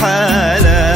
حاله.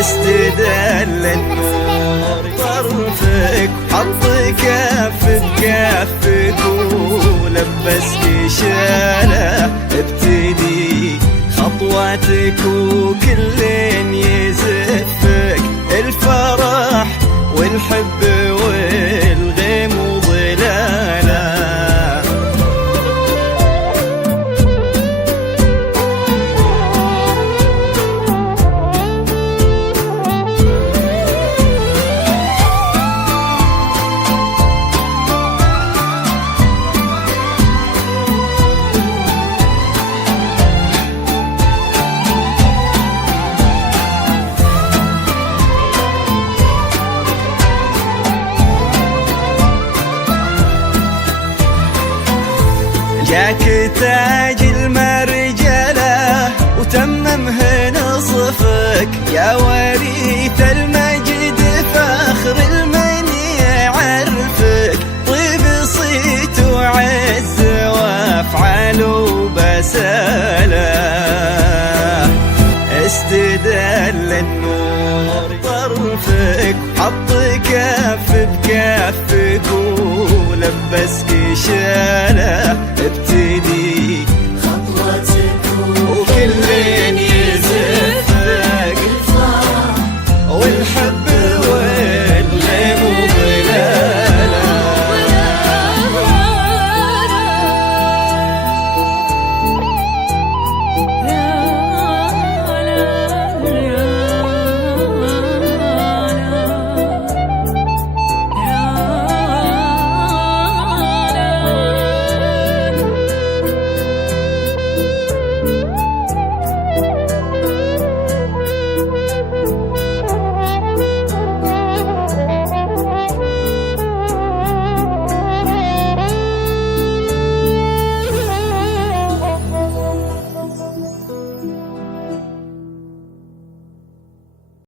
استدل النور طرفك، حط كف بكفك ولبسك شاله. ابتدي خطواتك وكل يزفك، الفرح والحب والغيم وظلاله. جاك تاج المرجلة وتممه نصفك، يا وريث المجد فخر المن يعرفك. طيب صيت وعز وافعال وبسالة، استدل النور طرفك، حط كف بكفك ولبسك شاله.